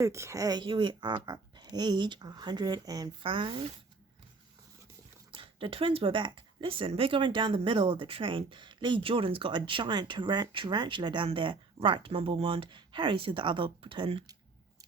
Okay, here we are at page 105. The twins were back. Listen, we're going down the middle of the train. Lee Jordan's got a giant tarantula down there. Right, mumbled Wand. Harry, said the other twin.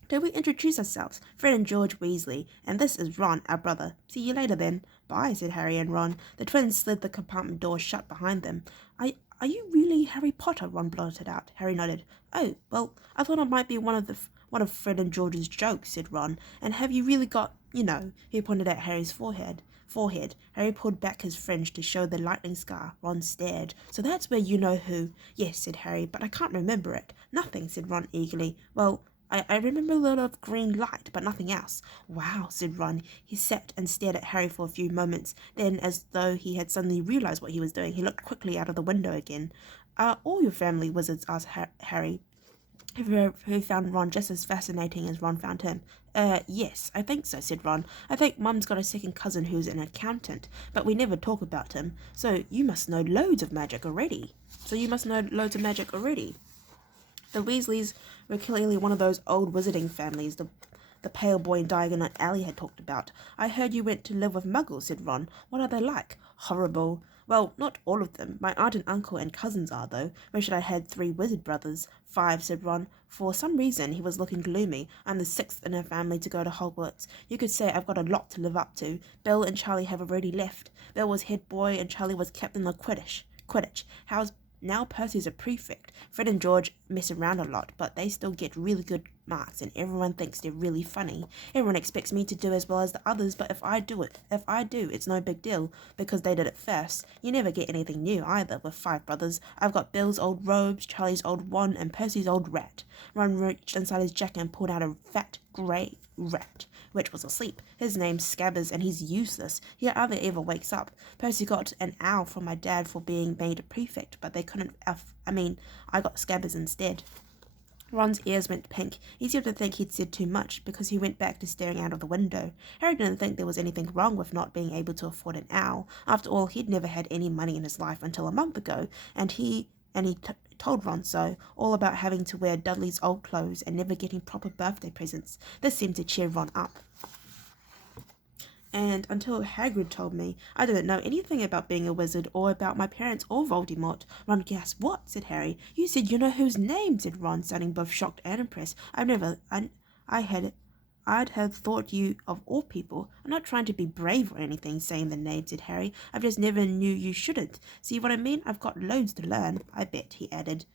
Did we introduce ourselves? Fred and George Weasley, and this is Ron, our brother. See you later then. Bye, said Harry and Ron. The twins slid the compartment door shut behind them. Are you really Harry Potter? Ron blurted out. Harry nodded. Oh, well, I thought it might be one of Fred and George's jokes, said Ron. And have you really got, he pointed at Harry's forehead. Harry pulled back his fringe to show the lightning scar. Ron stared. So that's where you know who. Yes, said Harry, but I can't remember it. Nothing, said Ron eagerly. Well, I remember a lot of green light, but nothing else. Wow, said Ron. He sat and stared at Harry for a few moments. Then, as though he had suddenly realized what he was doing, he looked quickly out of the window again. Are all your family wizards? Asked Harry, who found Ron just as fascinating as Ron found him. Yes, I think so, said Ron. I think Mum's got a second cousin who's an accountant, but we never talk about him. So you must know loads of magic already. The Weasleys were clearly one of those old wizarding families the pale boy in Diagon Alley had talked about. I heard you went to live with muggles, said Ron. What are they like? Horrible. Well, not all of them. My aunt and uncle and cousins are, though. Wish I had 3 wizard brothers. 5, said Ron. For some reason, he was looking gloomy. I'm the 6th in our family to go to Hogwarts. You could say I've got a lot to live up to. Bill and Charlie have already left. Bill was head boy and Charlie was captain of Quidditch. Now Percy's a prefect. Fred and George mess around a lot, but they still get really good marks, and everyone thinks they're really funny. Everyone expects me to do as well as the others, but if I do, it's no big deal, because they did it first. You never get anything new, either, with 5 brothers. I've got Bill's old robes, Charlie's old wand, and Percy's old rat. Ron reached inside his jacket and pulled out a fat, grey rat, which was asleep. His name's Scabbers, and he's useless. He hardly ever wakes up. Percy got an owl from my dad for being made a prefect, but they couldn't. I got Scabbers instead. Ron's ears went pink. He seemed to think he'd said too much, because he went back to staring out of the window. Harry didn't think there was anything wrong with not being able to afford an owl. After all, he'd never had any money in his life until a month ago, and he told Ron so, all about having to wear Dudley's old clothes and never getting proper birthday presents. This seemed to cheer Ron up. And until Hagrid told me, I didn't know anything about being a wizard or about my parents or Voldemort. Ron gasped. What? Said Harry. You said you know whose name, said Ron, sounding both shocked and impressed. I'd have thought you of all people. I'm not trying to be brave or anything, saying the name, said Harry. I've just never knew you shouldn't. See what I mean? I've got loads to learn, I bet, he added,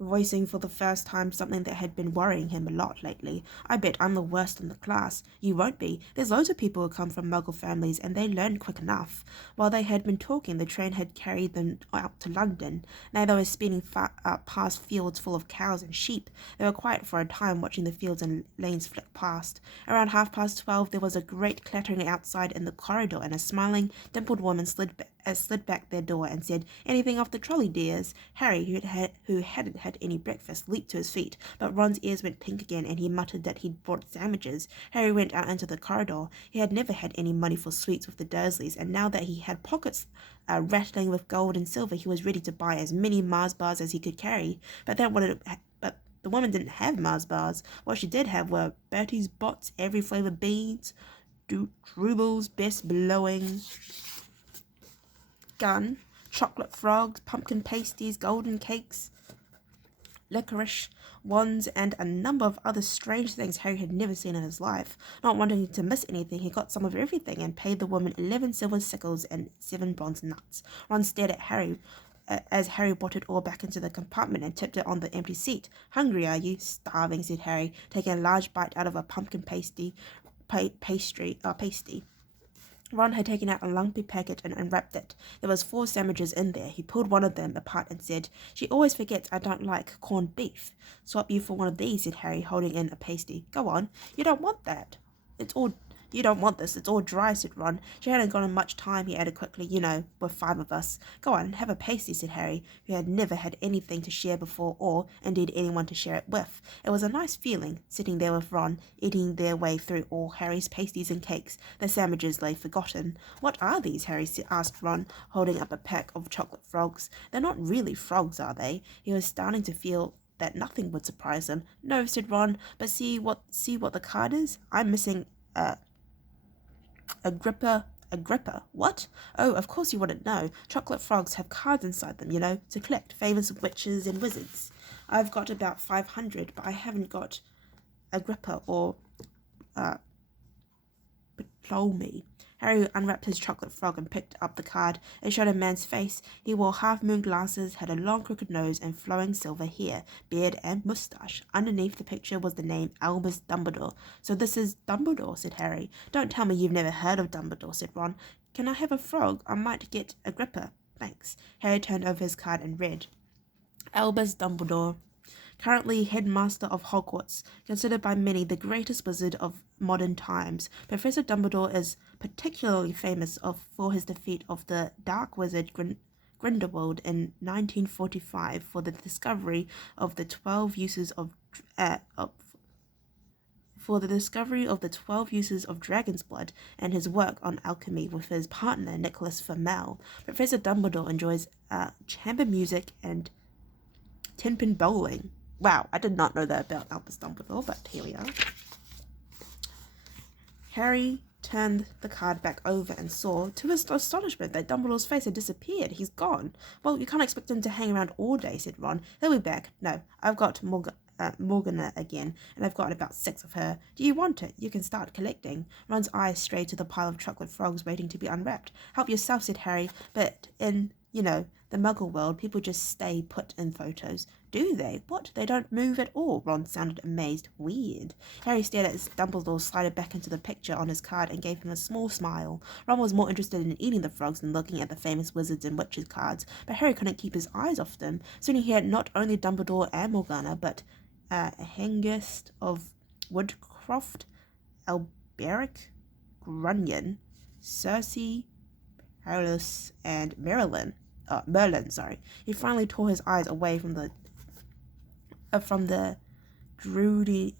voicing for the first time something that had been worrying him a lot lately. I bet I'm the worst in the class. You won't be. There's loads of people who come from Muggle families, and they learn quick enough. While they had been talking, the train had carried them out to London. Now they were speeding past fields full of cows and sheep. They were quiet for a time, watching the fields and lanes flick past. Around 12:30, there was a great clattering outside in the corridor, and a smiling, dimpled woman slid back their door and said, "Anything off the trolley, dears?" Harry, who hadn't had any breakfast, leaped to his feet, but Ron's ears went pink again, and he muttered that he'd brought sandwiches. Harry went out into the corridor. He had never had any money for sweets with the Dursleys, and now that he had pockets rattling with gold and silver, he was ready to buy as many Mars bars as he could carry. But the woman didn't have Mars bars. What she did have were Bertie's Bots, every flavour beans, Drubel's best blowing gun, chocolate frogs, pumpkin pasties, golden cakes, licorice wands, and a number of other strange things Harry had never seen in his life. Not wanting to miss anything, he got some of everything and paid the woman 11 silver sickles and 7 bronze nuts. Ron stared at Harry as Harry brought it all back into the compartment and tipped it on the empty seat. Hungry, are you? Starving, said Harry, taking a large bite out of a pumpkin pasty. Ron had taken out a lumpy packet and unwrapped it. There was 4 sandwiches in there. He pulled one of them apart and said, "She always forgets I don't like corned beef." "Swap you for one of these," said Harry, holding in a pasty. "Go on. You don't want that. You don't want this. It's all dry," said Ron. "She hadn't gotten much time," he added quickly, with 5 of us. "Go on, have a pasty," said Harry, who had never had anything to share before or, indeed, anyone to share it with. It was a nice feeling, sitting there with Ron, eating their way through all Harry's pasties and cakes. The sandwiches lay forgotten. "What are these?" Harry asked Ron, holding up a pack of chocolate frogs. "They're not really frogs, are they?" He was starting to feel that nothing would surprise him. No, said Ron, but see what the card is? I'm missing Agrippa. Agrippa? What? Oh, of course you wouldn't know. Chocolate frogs have cards inside them, to collect famous witches and wizards. I've got about 500, but I haven't got Agrippa or Ptolemy. Harry unwrapped his chocolate frog and picked up the card. It showed a man's face. He wore half-moon glasses, had a long crooked nose and flowing silver hair, beard and moustache. Underneath the picture was the name Albus Dumbledore. So this is Dumbledore, said Harry. Don't tell me you've never heard of Dumbledore, said Ron. Can I have a frog? I might get Agrippa. Thanks. Harry turned over his card and read. Albus Dumbledore, currently headmaster of Hogwarts, considered by many the greatest wizard of modern times. Professor Dumbledore is particularly famous for his defeat of the dark wizard Grindelwald in 1945 for the discovery of the 12 uses of dragon's blood, and his work on alchemy with his partner Nicholas Flamel. Professor Dumbledore enjoys chamber music and ten-pin bowling. Wow, I did not know that about Albus Dumbledore, but here we are. Harry turned the card back over and saw, to his astonishment, that Dumbledore's face had disappeared. He's gone. Well, you can't expect him to hang around all day, said Ron. He'll be back. No, I've got Morgana again, and I've got about 6 of her. Do you want it? You can start collecting. Ron's eyes strayed to the pile of chocolate frogs waiting to be unwrapped. Help yourself, said Harry, but in, the Muggle world, people just stay put in photos. Do they? What? They don't move at all? Ron sounded amazed. Weird. Harry stared as Dumbledore slided back into the picture on his card and gave him a small smile. Ron was more interested in eating the frogs than looking at the famous wizards and witches cards, but Harry couldn't keep his eyes off them. Soon he had not only Dumbledore and Morgana, but Hengist of Woodcroft, Alberic, Grunion, Cersei, Paulus, and Merlin. He finally tore his eyes away from the Drudis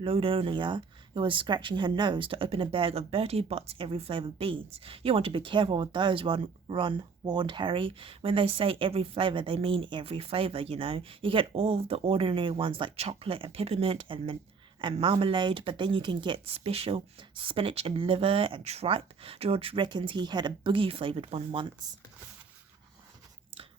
Clodonia, who was scratching her nose to open a bag of Bertie Bott's every flavour beans. You want to be careful with those, Ron warned Harry. When they say every flavour, they mean every flavour, You get all the ordinary ones like chocolate and peppermint and marmalade, but then you can get special spinach and liver and tripe. George reckons he had a boogie flavoured one once.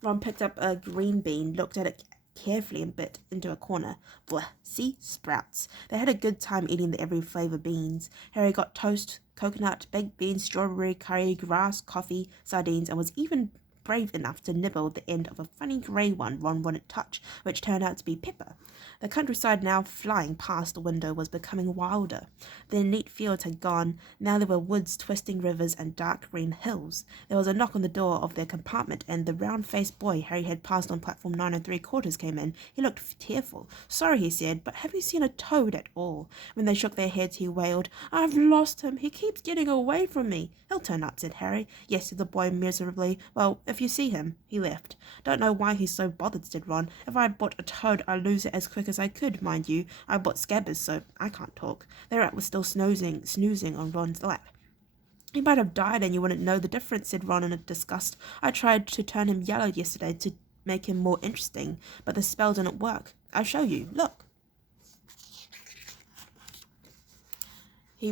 Ron picked up a green bean, looked at it carefully and bit into a corner. Blah, see? Sprouts. They had a good time eating the every flavour beans. Harry got toast, coconut, baked beans, strawberry, curry, grass, coffee, sardines, and was even brave enough to nibble the end of a funny grey one Ron wouldn't touch, which turned out to be pepper. The countryside now flying past the window was becoming wilder. The neat fields had gone. Now there were woods, twisting rivers, and dark green hills. There was a knock on the door of their compartment, and the round-faced boy Harry had passed on platform 9 3/4 came in. He looked tearful. Sorry, he said, but have you seen a toad at all? When they shook their heads, he wailed, I've lost him. He keeps getting away from me. He'll turn up, said Harry. Yes, said the boy miserably. Well, if you see him. He left. Don't know why he's so bothered, said Ron. If I had bought a toad, I'd lose it as quick as I could, mind you. I bought Scabbers, so I can't talk. The rat was still snoozing on Ron's lap. He might have died and you wouldn't know the difference, said Ron in disgust. I tried to turn him yellow yesterday to make him more interesting, but the spell didn't work. I'll show you. Look. He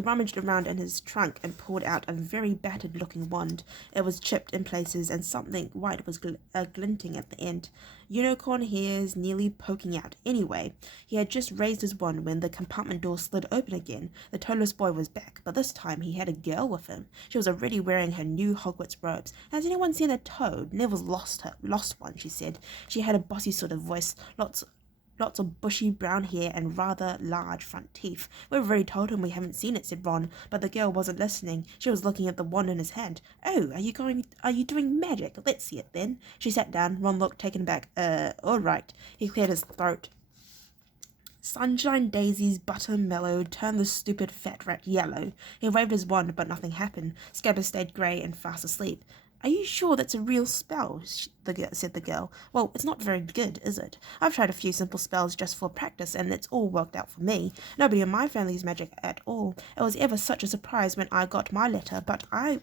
rummaged around in his trunk and pulled out a very battered-looking wand. It was chipped in places, and something white was glinting at the end. Unicorn hairs nearly poking out. Anyway, he had just raised his wand when the compartment door slid open again. The toadless boy was back, but this time he had a girl with him. She was already wearing her new Hogwarts robes. Has anyone seen a toad? Neville's lost one, she said. She had a bossy sort of voice, lots of bushy brown hair and rather large front teeth. We've already told him we haven't seen it, said Ron, but the girl wasn't listening. She was looking at the wand in his hand. Oh, are you doing magic? Let's see it then. She sat down. Ron looked taken aback. All right. He cleared his throat. Sunshine daisies, butter mellowed, turned the stupid fat rat yellow. He waved his wand, but nothing happened. Scabbers stayed grey and fast asleep. Are you sure that's a real spell? Said the girl. Well, it's not very good, is it? I've tried a few simple spells just for practice, and it's all worked out for me. Nobody in my family's magic at all. It was ever such a surprise when I got my letter, but I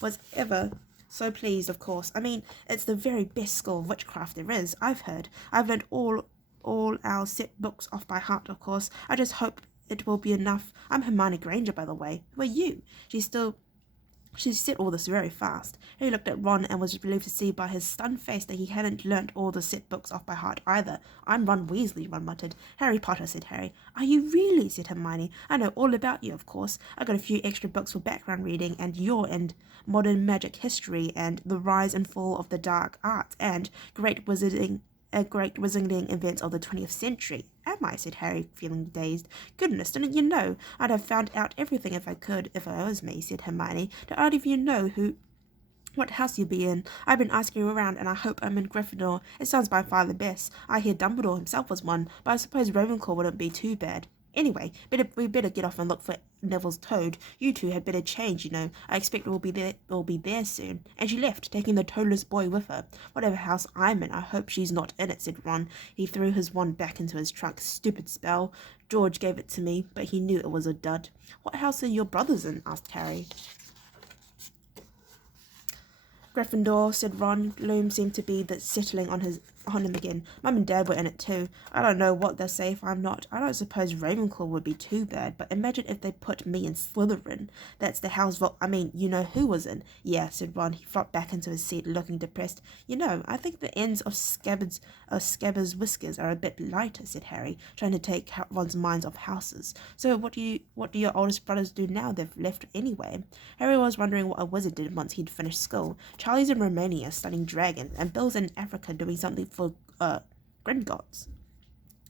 was ever So pleased, of course. I mean, it's the very best school of witchcraft there is, I've heard. I've learned all our set books off by heart, of course. I just hope it will be enough. I'm Hermione Granger, by the way. Who are you? She said all this very fast. Harry looked at Ron and was relieved to see by his stunned face that he hadn't learnt all the set books off by heart either. I'm Ron Weasley, Ron muttered. Harry Potter, said Harry. Are you really? Said Hermione. I know all about you, of course. I got a few extra books for background reading, and modern magic history, and the rise and fall of the dark arts, and great wizarding events of the 20th century. Am I? Said Harry, feeling dazed. Goodness, didn't you know? I'd have found out everything if I could, if it was me, said Hermione. Do either of you know what house you'll be in? I've been asking around, and I hope I'm in Gryffindor. It sounds by far the best. I hear Dumbledore himself was one, but I suppose Ravenclaw wouldn't be too bad. Anyway, we better get off and look for Neville's toad. You two had better change, you know. I expect we'll be there soon. And she left, taking the toadless boy with her. Whatever house I'm in, I hope she's not in it, said Ron. He threw his wand back into his trunk. Stupid spell. George gave it to me, but he knew it was a dud. What house are your brothers in? Asked Harry. Gryffindor, said Ron. Gloom seemed to be settling on him again. Mum and Dad were in it too. I don't know what they'll say if I'm not. I don't suppose Ravenclaw would be too bad, but imagine if they put me in Slytherin. That's the house you know who was in. Yeah, said Ron. He flopped back into his seat, looking depressed. You know, I think the ends of Scabbers' whiskers are a bit lighter, said Harry, trying to take Ron's minds off houses. So what do your oldest brothers do now they've left anyway? Harry was wondering what a wizard did once he'd finished school. Charlie's in Romania studying dragons, and Bill's in Africa doing something for Gringotts,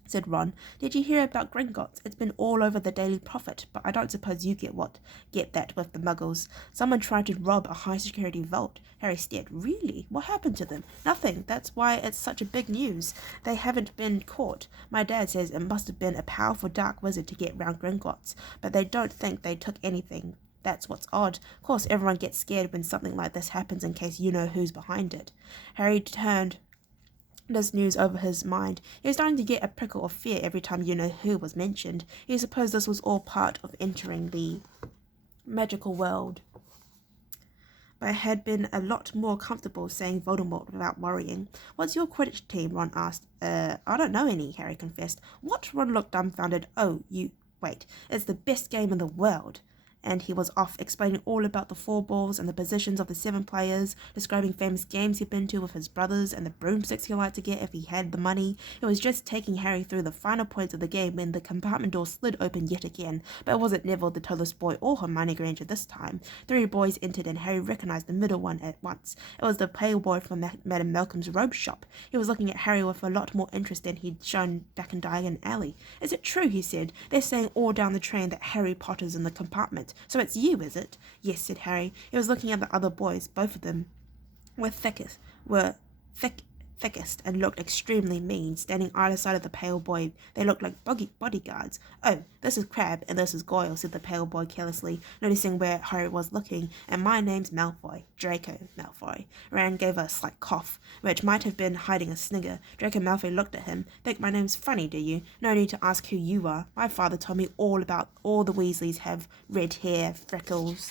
said Ron. Did you hear about Gringotts? It's been all over the Daily Prophet, but I don't suppose you get that with the Muggles. Someone tried to rob a high-security vault. Harry stared. Really? What happened to them? Nothing. That's why it's such a big news. They haven't been caught. My dad says it must have been a powerful dark wizard to get round Gringotts, but they don't think they took anything. That's what's odd. Of course, everyone gets scared when something like this happens in case you know who's behind it. Harry turned this news over his mind. He was starting to get a prickle of fear every time you know who was mentioned. He supposed this was all part of entering the magical world, but had been a lot more comfortable saying Voldemort without worrying. What's your Quidditch team? Ron asked. I don't know any, Harry confessed. What? Ron looked dumbfounded. Wait, it's the best game in the world. And he was off, explaining all about the 4 balls and the positions of the 7 players, describing famous games he'd been to with his brothers and the broomsticks he liked to get if he had the money. He was just taking Harry through the final points of the game when the compartment door slid open yet again, but it wasn't Neville the toadless boy or Hermione Granger this time. 3 boys entered and Harry recognised the middle one at once. It was the pale boy from Madame Malcolm's robe shop. He was looking at Harry with a lot more interest than he'd shown back in Diagon Alley. Is it true, he said. They're saying all down the train that Harry Potter's in the compartment. So it's you, is it? Yes, said Harry. He was looking at the other boys. Both of them were thickest and looked extremely mean, standing either side of the pale boy. They looked like bodyguards. Oh, this is Crabbe and this is Goyle, said the pale boy carelessly, noticing where Harry was looking. And my name's Malfoy, Draco Malfoy. Rand gave a slight cough, which might have been hiding a snigger. Draco Malfoy looked at him. Think my name's funny, do you? No need to ask who you are. My father told me all about all the Weasleys have red hair, freckles,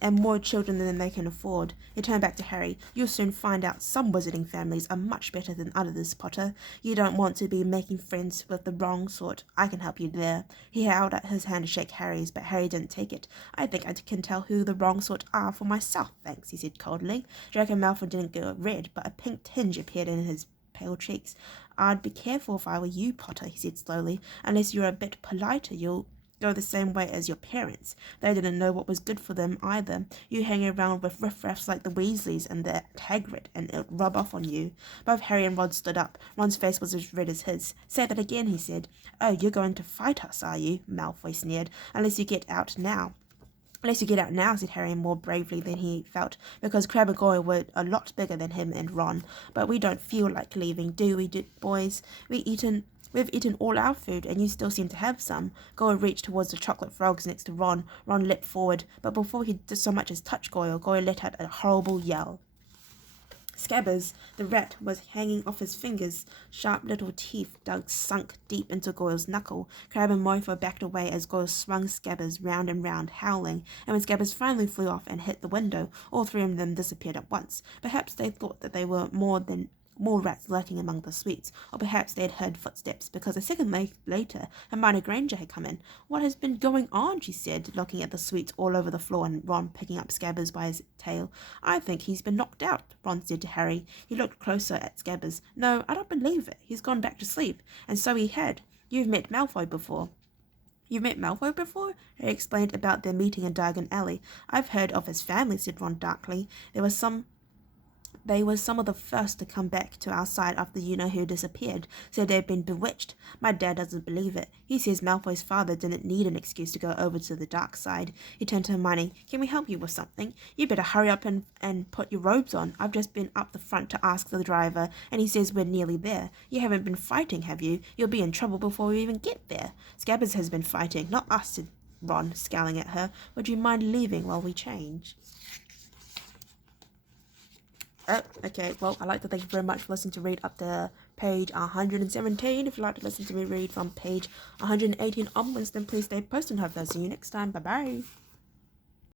and more children than they can afford. He turned back to Harry. You'll soon find out some wizarding families are much better than others, Potter. You don't want to be making friends with the wrong sort. I can help you there. He held out his hand to shake Harry's, but Harry didn't take it. I think I can tell who the wrong sort are for myself, thanks, he said coldly. Draco Malfoy didn't go red, but a pink tinge appeared in his pale cheeks. I'd be careful if I were you, Potter, he said slowly. Unless you're a bit politer, you'll go the same way as your parents. They didn't know what was good for them either. You hang around with riffraffs like the Weasleys and the Hagrid, and it'll rub off on you. Both Harry and Ron stood up. Ron's face was as red as his. Say that again, he said. Oh, you're going to fight us, are you? Malfoy sneered. Unless you get out now, said Harry more bravely than he felt, because Crabbe and Goyle were a lot bigger than him and Ron. But we don't feel like leaving, do we, boys? We've eaten all our food, and you still seem to have some. Goyle reached towards the chocolate frogs next to Ron. Ron leapt forward, but before he did so much as touch Goyle, Goyle let out a horrible yell. Scabbers, the rat, was hanging off his fingers. Sharp little teeth sunk deep into Goyle's knuckle. Crab and Mofo backed away as Goyle swung Scabbers round and round, howling, and when Scabbers finally flew off and hit the window, all three of them disappeared at once. Perhaps they thought that they were more rats lurking among the sweets, or perhaps they had heard footsteps, because a second later Hermione Granger had come in. "What has been going on?" she said, looking at the sweets all over the floor and Ron picking up Scabbers by his tail. "I think he's been knocked out," Ron said to Harry. He looked closer at Scabbers. "No, I don't believe it. He's gone back to sleep." And so he had. "You've met Malfoy before." "You've met Malfoy before?" Harry explained about their meeting in Diagon Alley. "I've heard of his family," said Ron darkly. They were some of the first to come back to our side after you-know-who disappeared, said they'd been bewitched. My dad doesn't believe it. He says Malfoy's father didn't need an excuse to go over to the dark side. He turned to Hermione. "Can we help you with something? You better hurry up and put your robes on. I've just been up the front to ask the driver, and he says we're nearly there. You haven't been fighting, have you? You'll be in trouble before we even get there." "Scabbers has been fighting, not us," said Ron, scowling at her. "Would you mind leaving while we change?" Oh, okay. Well, I'd like to thank you very much for listening to read up to page 117. If you'd like to listen to me read from page 118 onwards, then please stay posted and hope I'll see you next time. Bye-bye.